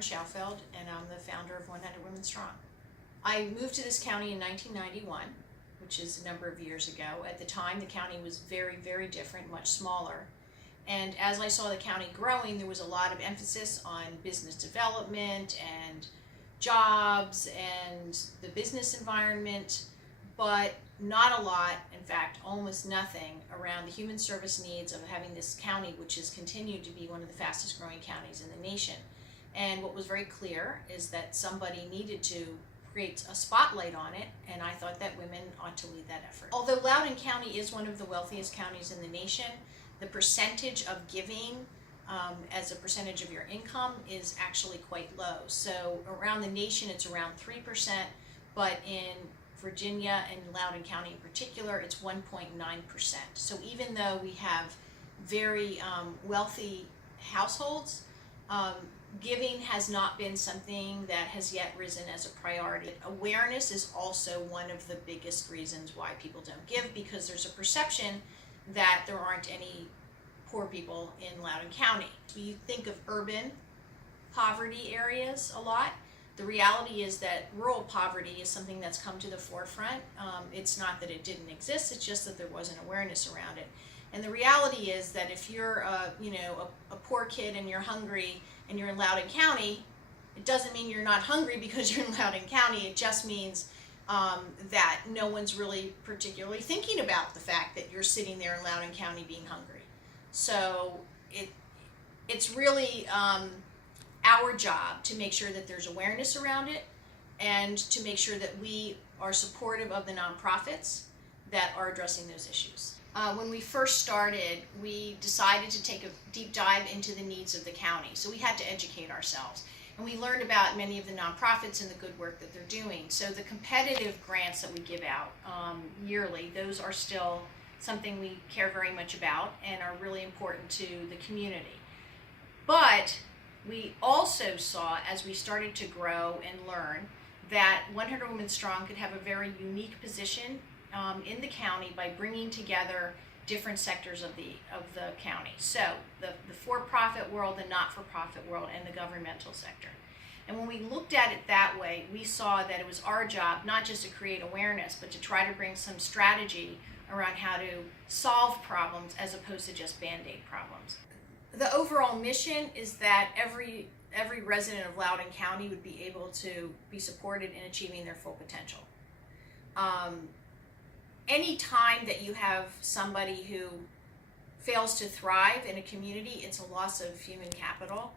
Schaufeld, and I'm the founder of 100 Women Strong. I moved to this county in 1991, which is a number of years ago. At the time, the county was very, very different, much smaller. And as I saw the county growing, there was a lot of emphasis on business development and jobs and the business environment, but not a lot, in fact, almost nothing around the human service needs of having this county, which has continued to be one of the fastest growing counties in the nation. And what was very clear is that somebody needed to create a spotlight on it, and I thought that women ought to lead that effort. Although Loudoun County is one of the wealthiest counties in the nation, the percentage of giving as a percentage of your income is actually quite low. So around the nation it's around 3%, but in Virginia and Loudoun County in particular it's 1.9%. So even though we have very wealthy households, giving has not been something that has yet risen as a priority. Awareness is also one of the biggest reasons why people don't give, because there's a perception that there aren't any poor people in Loudoun County. We think of urban poverty areas a lot. The reality is that rural poverty is something that's come to the forefront. It's not that it didn't exist, it's just that there wasn't awareness around it. And the reality is that if you're a poor kid and you're hungry and you're in Loudoun County, it doesn't mean you're not hungry because you're in Loudoun County. It just means that no one's really particularly thinking about the fact that you're sitting there in Loudoun County being hungry. So it's really our job to make sure that there's awareness around it and to make sure that we are supportive of the nonprofits that are addressing those issues. When we first started, we decided to take a deep dive into the needs of the county. So we had to educate ourselves. And we learned about many of the nonprofits and the good work that they're doing. So the competitive grants that we give out yearly, those are still something we care very much about and are really important to the community. But we also saw, as we started to grow and learn, that 100 Women Strong could have a very unique position in the county by bringing together different sectors of the county. So the for-profit world, the not-for-profit world, and the governmental sector. And when we looked at it that way, we saw that it was our job not just to create awareness, but to try to bring some strategy around how to solve problems as opposed to just band-aid problems. The overall mission is that every resident of Loudoun County would be able to be supported in achieving their full potential. Any time that you have somebody who fails to thrive in a community, it's a loss of human capital.